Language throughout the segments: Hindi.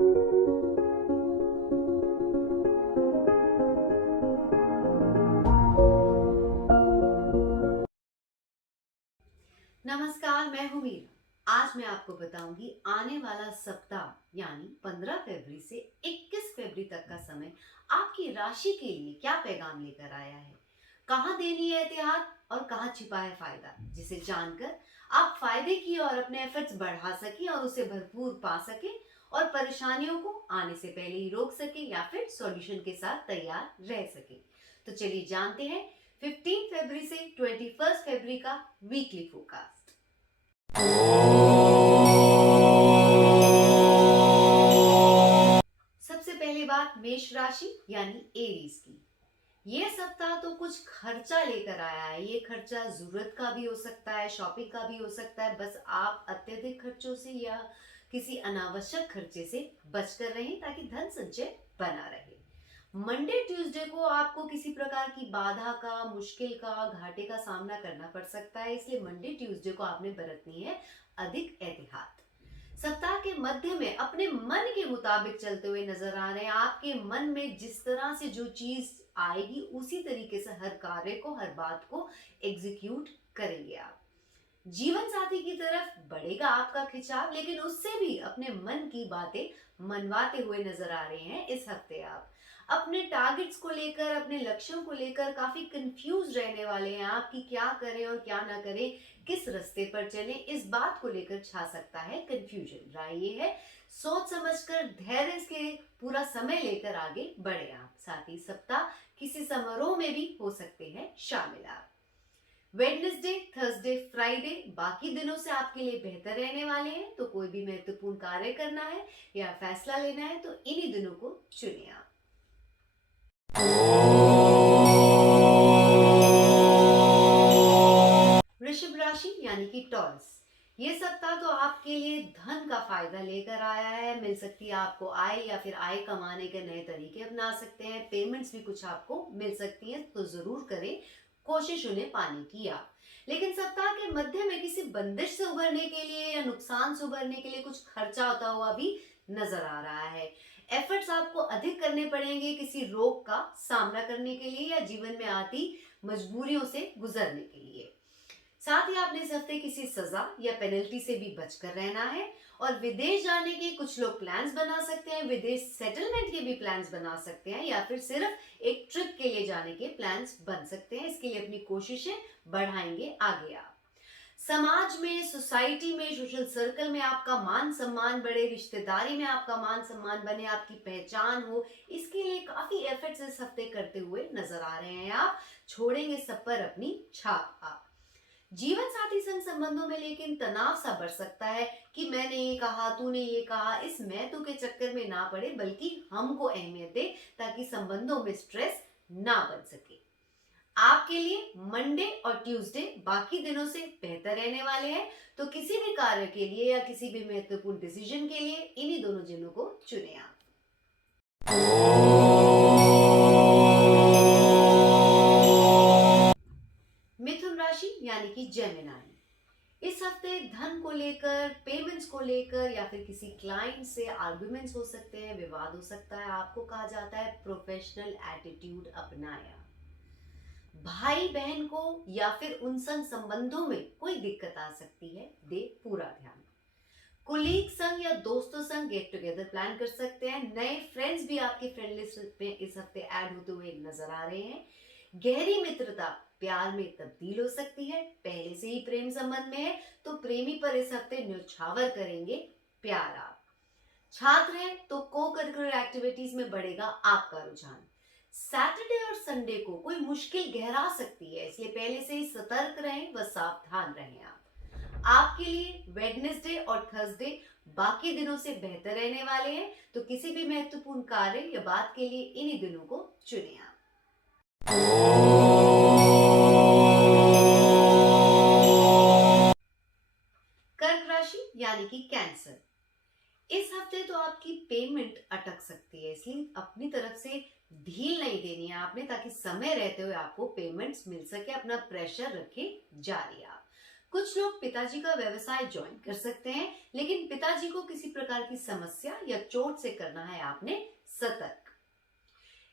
नमस्कार, मैं हूँ मीरा। आज मैं आपको बताऊंगी आने वाला सप्ताह यानी 15 फरवरी से 21 फरवरी तक का समय आपकी राशि के लिए क्या पैगाम लेकर आया है। कहाँ देनी है एहतियात और कहाँ छिपा है फायदा, जिसे जानकर आप फायदे की और अपने एफर्ट्स बढ़ा सकें और उसे भरपूर पा सकें और परेशानियों को आने से पहले ही रोक सकें या फिर सॉल्यूशन के साथ तैयार रह सकें। तो चलिए जानते हैं 15 फरवरी से 21 फरवरी का वीकली फोरकास्ट। सबसे पहली बात मेष राशि यानी एरीज की। ये सप्ताह तो कुछ खर्चा लेकर आया है। ये खर्चा जरूरत का भी हो सकता है, शॉपिंग का भी हो सकता है। बस आप अत्यधिक खर्चों से या किसी अनावश्यक खर्चे से बचकर रहें ताकि धन संचय बना रहे। मंडे ट्यूसडे को आपको किसी प्रकार की बाधा का, मुश्किल का, घाटे का सामना करना पड़ सकता है, इसलिए मंडे ट्यूसडे को आपने बरतनी है अधिक एहतियात। सप्ताह के मध्य में अपने मन के मुताबिक चलते हुए नजर आ रहे हैं। आपके मन में जिस तरह से जो चीज आएगी उसी तरीके से हर कार्य को, हर बात को एग्जीक्यूट करेंगे आप। जीवन साथी की तरफ बढ़ेगा आपका खिंचाव, लेकिन उससे भी अपने मन की बातें मनवाते हुए नजर आ रहे हैं इस हफ्ते आप। अपने टारगेट्स को लेकर, अपने लक्ष्यों को लेकर काफी कंफ्यूज रहने वाले हैं आप कि क्या करें और क्या ना करें, किस रास्ते पर चलें। इस बात को लेकर छा सकता है कंफ्यूजन। राय ये है, सोच समझकर धैर्य से पूरा समय लेकर आगे बढ़े आप। साथ ही सप्ताह किसी समारोह में भी हो सकते हैं शामिल आप। वेडनेसडे, थर्सडे, फ्राइडे बाकी दिनों से आपके लिए बेहतर रहने वाले हैं। तो कोई भी महत्वपूर्ण कार्य करना है या फैसला लेना है तो इन्हीं दिनों को चुनिए आप। वृषभ राशि यानी कि टॉरस। ये सप्ताह तो आपके लिए धन का फायदा लेकर आया है। मिल सकती है आपको आय या फिर आय कमाने के नए तरीके अपना सकते हैं। पेमेंट्स भी कुछ आपको मिल सकती हैं, तो जरूर करें कोशिश उन्हें पाने की आप। लेकिन सप्ताह के मध्य में किसी बंदिश से उभरने के लिए या नुकसान से उभरने के लिए कुछ खर्चा होता हुआ भी नजर आ रहा है। एफर्ट्स आपको अधिक करने पड़ेंगे किसी रोग का सामना करने के लिए या जीवन में आती मजबूरियों से गुजरने के लिए। साथ ही आपने इस हफ्ते किसी सजा या पेनल्टी से भी बचकर रहना है। और विदेश जाने के कुछ लोग प्लान्स बना सकते हैं, विदेश सेटलमेंट के भी प्लान्स बना सकते हैं या फिर सिर्फ एक ट्रिप के लिए जाने के प्लान्स बन सकते हैं। इसके लिए अपनी कोशिशें बढ़ाएंगे आगे आप। समाज में, सोसाइटी में, सोशल सर्कल में आपका मान सम्मान बढ़े, रिश्तेदारी में आपका मान सम्मान बने, आपकी पहचान हो, इसके लिए काफी एफर्ट्स इस हफ्ते करते हुए नजर आ रहे हैं आप। छोड़ेंगे सब पर अपनी छाप आप। जीवन साथी संग संबंधों में लेकिन तनाव सा बढ़ सकता है कि मैंने ये कहा, तूने ये कहा। इस मैं तू के चक्कर में ना पड़े, बल्कि हमको अहमियत दे ताकि संबंधों में स्ट्रेस ना बन सके। आपके लिए मंडे और ट्यूसडे बाकी दिनों से बेहतर रहने वाले हैं। तो किसी भी कार्य के लिए या किसी भी महत्वपूर्ण डिसीजन के लिए इन्हीं दोनों दिनों को चुने आप। मिथुन राशि यानी कि जेमिनाई। इस हफ्ते धन को लेकर, पेमेंट्स को लेकर या फिर किसी क्लाइंट से आर्गुमेंट्स हो सकते हैं, विवाद हो सकता है। आपको कहा जाता है प्रोफेशनल एटीट्यूड अपनाया। भाई बहन को या फिर उन संग संबंधों में कोई दिक्कत आ सकती है, दे पूरा ध्यान। कुलीग संग या दोस्तों संग गेट टुगेदर प्लान कर सकते हैं। नए फ्रेंड्स भी आपकी फ्रेंड लिस्ट में इस हफ्ते ऐड होते हुए नजर आ रहे हैं। गहरी मित्रता प्यार में तब्दील हो सकती है। पहले से ही प्रेम संबंध में है तो प्रेमी पर इस हफ्ते न्यौछावर करेंगे प्यार आप। छात्र हैं तो को करिकुलर एक्टिविटीज में बढ़ेगा आपका रुझान। सैटरडे और संडे को कोई मुश्किल गहरा सकती है, इसलिए पहले से ही सतर्क रहें व सावधान रहें आप। आपके लिए वेडनेसडे और थर्सडे बाकी दिनों से बेहतर रहने वाले हैं। तो किसी भी महत्वपूर्ण कार्य या बात के लिए इन्हीं दिनों को चुने आप। कर्क राशि यानी कि कैंसर। इस हफ्ते तो आपकी पेमेंट अटक सकती है, इसलिए अपनी तरफ से ढील नहीं देनी है आपने ताकि समय रहते हुए आपको पेमेंट्स मिल सके। अपना प्रेशर रखे जारी आप। कुछ लोग पिताजी का व्यवसाय ज्वाइन कर सकते हैं, लेकिन पिताजी को किसी प्रकार की समस्या या चोट से करना है आपने सतर्क।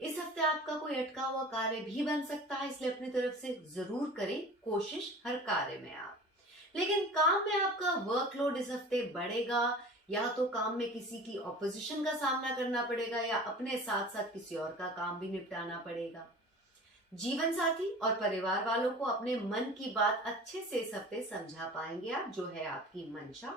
इस हफ्ते आपका कोई अटका हुआ कार्य भी बन सकता है, इसलिए अपनी तरफ से जरूर करें कोशिश हर कार्य में आप। लेकिन काम में आपका वर्कलोड इस हफ्ते बढ़ेगा, या तो काम में किसी की ऑपोजिशन का सामना करना पड़ेगा या अपने साथ साथ किसी और का काम भी निपटाना पड़ेगा। जीवन साथी और परिवार वालों को अपने मन की बात अच्छे से इस हफ्ते समझा पाएंगे आप, जो है आपकी मंशा।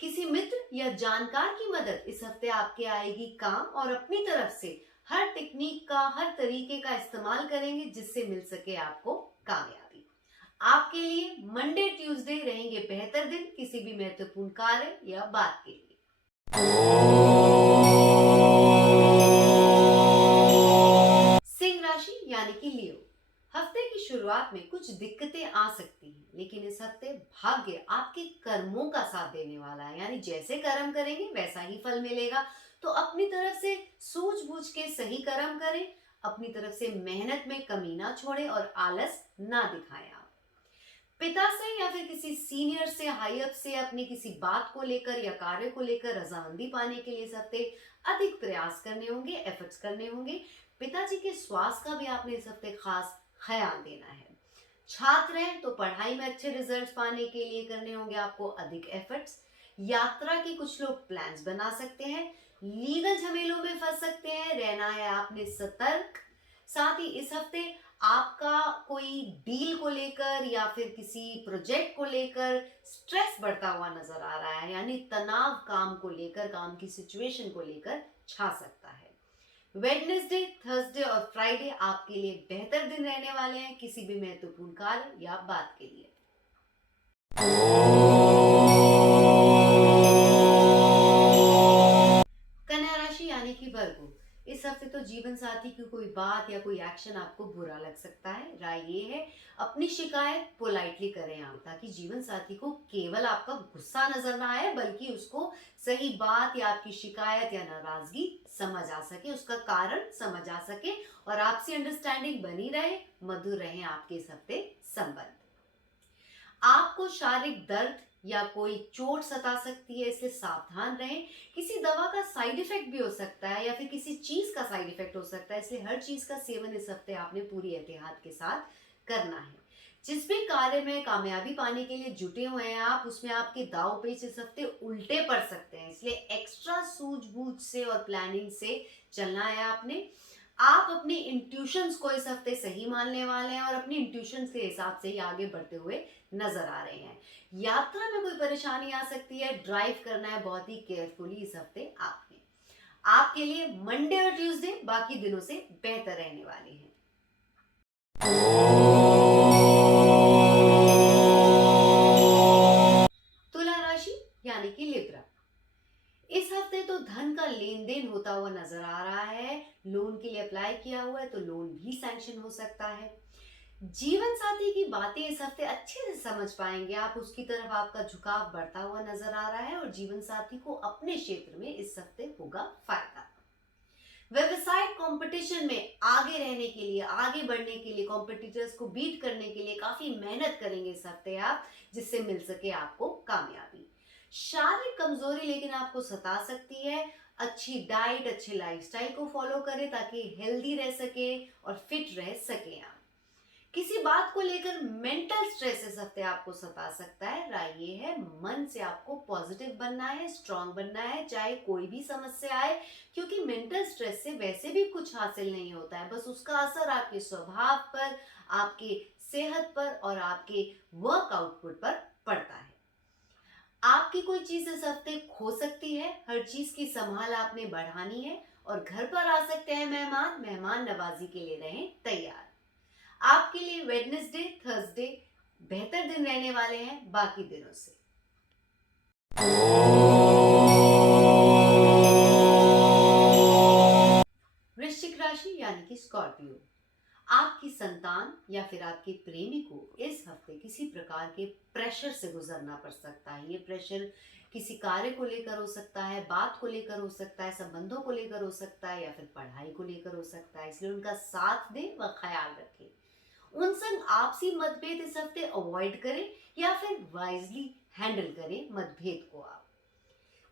किसी मित्र या जानकार की मदद इस हफ्ते आपके आएगी काम, और अपनी तरफ से हर टेक्निक का, हर तरीके का इस्तेमाल करेंगे जिससे मिल सके आपको कामयाबी। आपके लिए मंडे ट्यूसडे रहेंगे बेहतर दिन किसी भी महत्वपूर्ण कार्य या बात के लिए। सिंह राशि यानी कि लियो, हफ्ते की शुरुआत में कुछ दिक्कतें आ सकती हैं, लेकिन इस हफ्ते भाग्य आपके कर्मों का साथ देने वाला है, यानी जैसे कर्म करेंगे वैसा ही फल मिलेगा। तो अपनी तरफ से सूझबूझ के सही कर्म करें, अपनी तरफ से मेहनत में कमी ना छोड़ें और आलस ना दिखाएं आप। पिता से या फिर किसी सीनियर से, हाई अप से अपनी किसी बात को लेकर या कार्य को लेकर रजामंदी पाने के लिए इस हफ्ते अधिक प्रयास करने होंगे, एफर्ट्स करने होंगे। पिताजी के स्वास्थ्य का भी आपने इस हफ्ते खास ख्याल देना है। छात्र हैं तो पढ़ाई में अच्छे रिजल्ट्स पाने के लिए करने होंगे आपको अधिक एफर्ट्स। यात्रा के कुछ लोग प्लान्स बना सकते हैं। लीगल झमेलों में फंस सकते हैं, रहना है आपने सतर्क। साथ ही इस हफ्ते आपका कोई डील को लेकर या फिर किसी प्रोजेक्ट को लेकर स्ट्रेस बढ़ता हुआ नजर आ रहा है, यानी तनाव काम को लेकर, काम की सिचुएशन को लेकर छा सकता है। वेडनेसडे, थर्सडे और फ्राइडे आपके लिए बेहतर दिन रहने वाले हैं किसी भी महत्वपूर्ण कार्य या बात के लिए। कन्या राशि यानी कि वर्गो, इस हफ्ते तो जीवन साथी की कोई बात या कोई एक्शन आपको बुरा लग सकता है। राय ये है, अपनी शिकायत पोलाइटली करें आप, ताकि जीवन साथी को केवल आपका गुस्सा नजर ना आए, बल्कि उसको सही बात या आपकी शिकायत या नाराजगी समझ आ सके, उसका कारण समझ आ सके और आपसी अंडरस्टैंडिंग बनी रहे, मधुर रहे आपके इस हफ्ते संबंध। आपको शारीरिक दर्द या कोई चोट सता सकती है, इसलिए सावधान रहें। किसी दवा का साइड इफेक्ट भी हो सकता है या फिर किसी चीज का साइड इफेक्ट हो सकता है, इसलिए हर चीज का सेवन इस हफ्ते आपने पूरी एहतियात के साथ करना है। जिस भी कार्य में कामयाबी पाने के लिए जुटे हुए हैं आप, उसमें आपके दाव पेच इस हफ्ते उल्टे पड़ सकते हैं, इसलिए एक्स्ट्रा सूझबूझ से और प्लानिंग से चलना है आपने। आप अपनी इंट्यूशंस को इस हफ्ते सही मानने वाले हैं और अपनी इंट्यूशंस के हिसाब से ही आगे बढ़ते हुए नजर आ रहे हैं। यात्रा में कोई परेशानी आ सकती है, ड्राइव करना है बहुत ही केयरफुली इस हफ्ते आपने। आपके लिए मंडे और ट्यूसडे बाकी दिनों से बेहतर रहने वाले हैं। तुला राशि यानी कि लिब्रा, इस हफ्ते तो धन का लेन देन होता हुआ नजर आ रहा है। लोन के लिए अप्लाई किया हुआ है तो लोन भी सैंक्शन हो सकता है। जीवन साथी की बातें इस हफ्ते अच्छे से समझ पाएंगे आप, उसकी तरफ आपका झुकाव बढ़ता हुआ नजर आ रहा है और जीवन साथी को अपने क्षेत्र में इस हफ्ते होगा फायदा। व्यवसाय कंपटीशन में आगे रहने के लिए, आगे बढ़ने के लिए, कॉम्पिटिटर्स को बीट करने के लिए काफी मेहनत करेंगे इस हफ्ते आप, जिससे मिल सके आपको कामयाबी। शारीरिक कमजोरी लेकिन आपको सता सकती है। अच्छी डाइट, अच्छे लाइफस्टाइल को फॉलो करें ताकि हेल्दी रह सके और फिट रह सके आप। किसी बात को लेकर मेंटल स्ट्रेस इस हफ्ते आपको सता सकता है। राय ये है, मन से आपको पॉजिटिव बनना है, स्ट्रांग बनना है, चाहे कोई भी समस्या आए, क्योंकि मेंटल स्ट्रेस से वैसे भी कुछ हासिल नहीं होता है, बस उसका असर आपके स्वभाव पर, आपके सेहत पर और आपके वर्क आउटपुट पर पड़ता है। आपकी कोई चीज इस हफ्ते खो सकती है, हर चीज की संभाल आपने बढ़ानी है और घर पर आ सकते हैं मेहमान, मेहमान नवाजी के लिए रहें तैयार। आपके लिए वेडनेसडे, थर्सडे बेहतर दिन रहने वाले हैं बाकी दिनों से। वृश्चिक राशि यानी कि स्कॉर्पियो, आपकी संतान या फिर आपके प्रेमी को इस हफ्ते किसी प्रकार के प्रेशर से गुजरना पड़ सकता है। ये प्रेशर किसी कार्य को लेकर हो सकता है, बात को लेकर हो सकता है, संबंधों को लेकर हो सकता है या फिर पढ़ाई को लेकर हो सकता है, इसलिए उनका साथ दें व ख्याल रखें। उन संग आपसी मतभेद इस हफ्ते अवॉइड करें या फिर वाइजली हैंडल करें मतभेद को। आप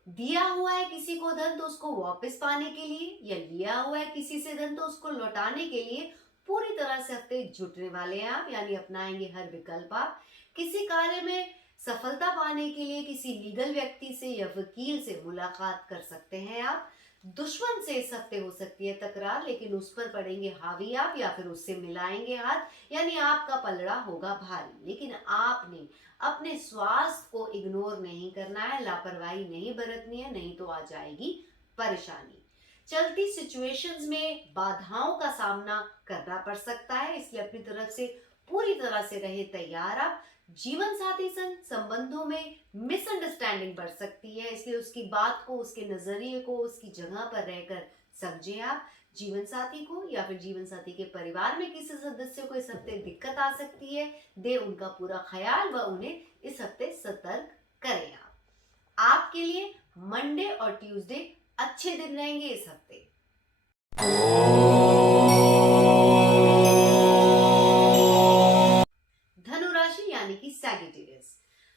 दिया हुआ है किसी को धन तो उसको वापस पाने के लिए या लिया हुआ है किसी से धन तो उसको लौटाने के लिए पूरी तरह से हफ्ते जुटने वाले हैं आप, यानी अपनाएंगे हर विकल्प। आप किसी कार्य में सफलता पाने के लिए किसी लीगल व्यक्ति से या वकील से मुलाकात कर सकते हैं। आप दुश्मन से इस हफ्ते हो सकती है तकरार, लेकिन उस पर पड़ेंगे हावी आप या फिर उससे मिलाएंगे हाथ, यानी आपका पलड़ा होगा भारी। लेकिन आपने अपने स्वास्थ्य को इग्नोर नहीं करना है, लापरवाही नहीं बरतनी है, नहीं तो आ जाएगी परेशानी। चलती सिचुएशंस में बाधाओं का सामना करना पड़ सकता है, इसलिए अपनी तरफ से पूरी तरह से रहे तैयार। आप जीवन साथी संग संबंधों में मिसअंडरस्टैंडिंग बढ़ सकती है, इसलिए उसकी बात को, उसके नजरिए को उसकी जगह पर रहकर समझें। आप जीवन साथी को या फिर जीवन साथी के परिवार में किसी सदस्य को इस हफ्ते दिक्कत आ सकती है, दे उनका पूरा ख्याल व उन्हें इस हफ्ते सतर्क करें। आप आपके लिए मंडे और ट्यूसडे अच्छे दिन रहेंगे इस हफ्ते। धनु राशि यानी कि सैजिटेरियस,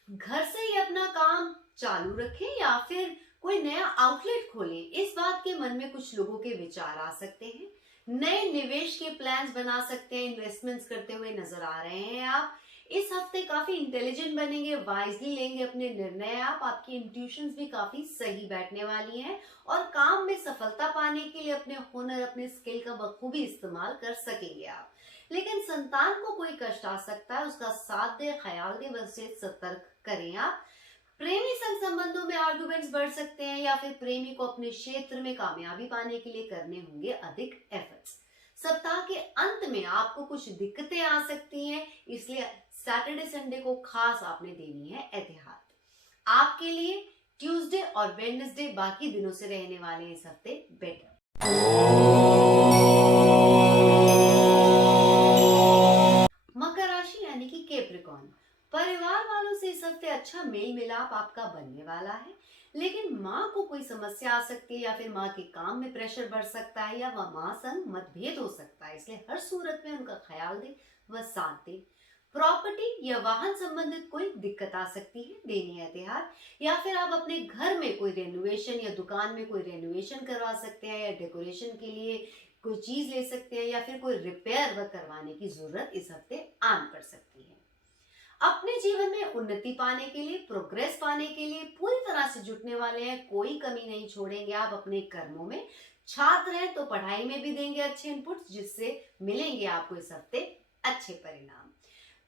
घर से ही अपना काम चालू रखें या फिर कोई नया आउटलेट खोलें, इस बात के मन में कुछ लोगों के विचार आ सकते हैं। नए निवेश के प्लान्स बना सकते हैं, इन्वेस्टमेंट्स करते हुए नजर आ रहे हैं। आप इस हफ्ते काफी इंटेलिजेंट बनेंगे, वाइजली लेंगे अपने निर्णय। आप आपकी इंट्यूशंस भी काफी सही बैठने वाली हैं और काम में सफलता पाने के लिए अपने हुनर, अपने स्किल का बखूबी इस्तेमाल कर सकेंगे आप। लेकिन संतान को कोई कष्ट आ सकता है, उसका साथ दे, ख्याल दे, वैसे सतर्क करें। आप प्रेमी संग संबंधों में आर्गुमेंट्स बढ़ सकते हैं या फिर प्रेमी को अपने क्षेत्र में कामयाबी पाने के लिए करने होंगे अधिक एफर्ट्स। सप्ताह के अंत में आपको कुछ दिक्कतें आ सकती हैं, इसलिए सैटरडे संडे को खास आपने देनी है एहतियात। आपके लिए ट्यूसडे और वेडनेसडे बाकी दिनों से रहने वाले हैं इस हफ्ते बेटर। मकर राशि यानी कि कैप्रिकॉर्न, परिवार वालों से इस हफ्ते अच्छा मेल मिलाप आपका बनने वाला है, लेकिन माँ को कोई समस्या आ सकती है या फिर माँ के काम में प्रेशर बढ़ सकता है या वह माँ संग मतभेद हो सकता है, इसलिए हर सूरत में उनका ख्याल दे व साथ दे। प्रॉपर्टी या वाहन संबंधित कोई दिक्कत आ सकती है, देनी है एहतियात। या फिर आप अपने घर में कोई रेनोवेशन या दुकान में कोई रेनोवेशन करवा सकते हैं या डेकोरेशन के लिए कोई चीज ले सकते हैं या फिर कोई रिपेयर व करवाने की जरूरत इस हफ्ते आन पड़ सकती है। अपने जीवन में उन्नति पाने के लिए, प्रोग्रेस पाने के लिए पूरी तरह से जुटने वाले हैं, कोई कमी नहीं छोड़ेंगे आप अपने कर्मों में। छात्र हैं तो पढ़ाई में भी देंगे अच्छे इनपुट्स, जिससे मिलेंगे आपको इस हफ्ते अच्छे परिणाम।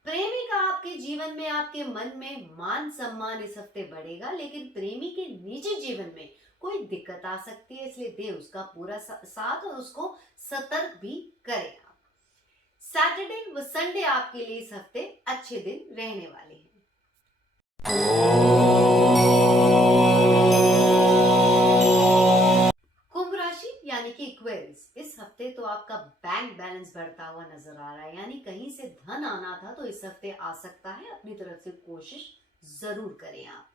प्रेमी का आपके जीवन में, आपके मन में मान सम्मान इस हफ्ते बढ़ेगा, लेकिन प्रेमी के निजी जीवन में कोई दिक्कत आ सकती है, इसलिए दे उसका पूरा साथ और उसको सतर्क भी करें। सैटरडे व संडे आपके लिए इस हफ्ते अच्छे दिन रहने वाले हैं। कुंभ राशि यानी कि इक्वेरियस, इस हफ्ते तो आपका बैंक बैलेंस बढ़ता हुआ नजर आ रहा है, यानी कहीं से धन आना था तो इस हफ्ते आ सकता है, अपनी तरफ से कोशिश जरूर करें। आप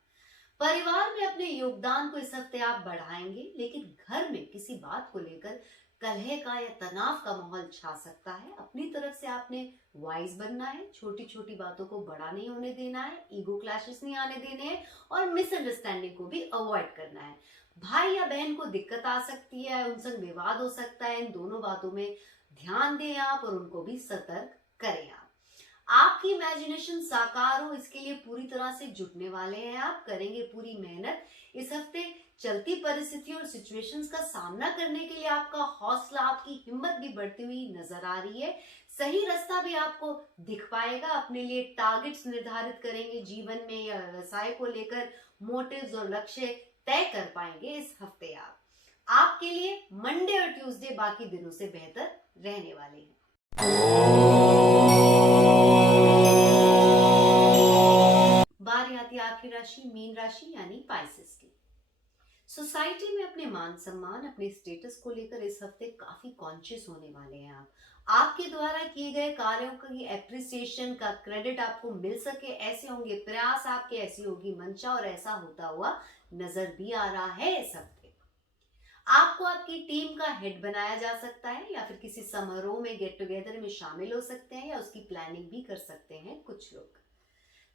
परिवार में अपने योगदान को इस हफ्ते आप बढ़ाएंगे, लेकिन घर में किसी बात को लेकर कलह का या तनाव का माहौल छा सकता है। अपनी तरफ से आपने वाइज बनना है, छोटी छोटी बातों को बड़ा नहीं होने देना है, ईगो क्लैशेस नहीं आने देने हैं और मिसअंडरस्टैंडिंग को भी अवॉइड करना है। भाई या बहन को दिक्कत आ सकती है, उनसे विवाद हो सकता है, इन दोनों बातों में ध्यान दें आप और उनको भी सतर्क करें। आप आपकी इमेजिनेशन साकार हो, इसके लिए पूरी तरह से जुटने वाले हैं। आप करेंगे पूरी मेहनत इस हफ्ते। चलती परिस्थितियों और सिचुएशंस का सामना करने के लिए आपका हौसला, आपकी हिम्मत भी बढ़ती हुई नजर आ रही है। सही रास्ता भी आपको दिख पाएगा। अपने लिए टारगेट्स निर्धारित करेंगे जीवन में या व्यवसाय को लेकर, मोटिव्स और लक्ष्य तय कर पाएंगे इस हफ्ते। आप आपके लिए मंडे और ट्यूसडे बाकी दिनों से बेहतर रहने वाले हैं। बारी आती है आपकी राशि मीन राशि यानी पाइसेस की। सोसाइटी में अपने मान सम्मान, अपने स्टेटस को लेकर इस हफ्ते काफी कॉन्शियस होने वाले हैं। आप आपके द्वारा किए गए कार्यों की एप्रिसिएशन का क्रेडिट आपको मिल सके, ऐसे होंगे प्रयास आपके, ऐसी होगी मंशा और ऐसा होता हुआ नजर भी आ रहा है इस हफ्ते। आपको आपको आपकी टीम का हेड बनाया जा सकता है या फिर किसी समारोह में गेट टुगेदर में शामिल हो सकते हैं या उसकी प्लानिंग भी कर सकते हैं कुछ लोग।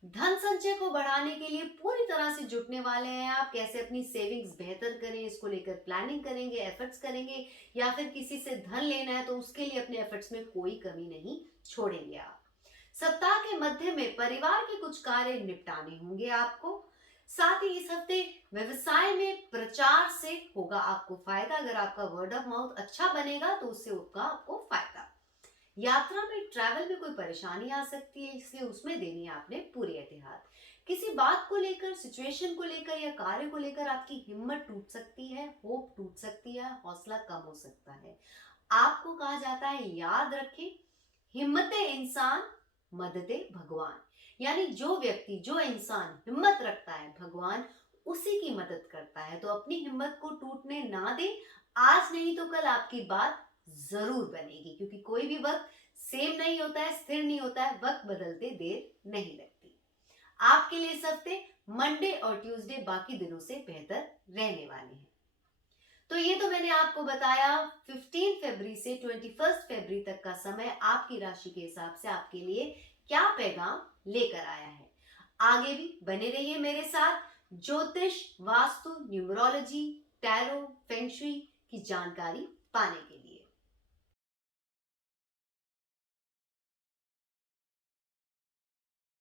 धन संचय को बढ़ाने के लिए पूरी तरह से जुटने वाले हैं आप। कैसे अपनी सेविंग्स बेहतर करें इसको लेकर प्लानिंग करेंगे, एफर्ट्स करेंगे, या फिर किसी से धन लेना है तो उसके लिए अपने एफर्ट्स में कोई कमी नहीं छोड़ेंगे आप। सप्ताह के मध्य में परिवार के कुछ कार्य निपटाने होंगे आपको। साथ ही इस हफ्ते व्यवसाय में प्रचार से होगा आपको फायदा। अगर आपका वर्ड ऑफ माउथ अच्छा बनेगा तो उससे होगा आपको फायदा। यात्रा में ट्रैवल में कोई परेशानी आ सकती है, इसलिए उसमें देनी है आपने पूरी एहतियात। किसी बात को लेकर, सिचुएशन को लेकर या कार्य को लेकर आपकी हिम्मत टूट सकती है, होप टूट सकती है, हौसला कम हो सकता है। आपको कहा जाता है याद रखें, हिम्मते इंसान मददे भगवान। यानी जो व्यक्ति, जो इंसान हिम्मत रखता है, भगवान उसी की मदद करता है। तो अपनी हिम्मत को टूटने ना दें। आज नहीं तो कल आपकी बात जरूर बनेगी, क्योंकि कोई भी वक्त सेम नहीं होता है, स्थिर नहीं होता है। वक्त बदलते देर नहीं लगती। आपके लिए इस हफ्ते मंडे और ट्यूसडे बाकी दिनों से बेहतर रहने वाले हैं। तो ये तो मैंने आपको बताया 15 फरवरी से 21 फरवरी तक का समय आपकी राशि के हिसाब से आपके लिए क्या पैगाम लेकर आया है। आगे भी बने रहिए मेरे साथ ज्योतिष, vastu, numerology, tarot, feng shui की जानकारी पाने के लिए।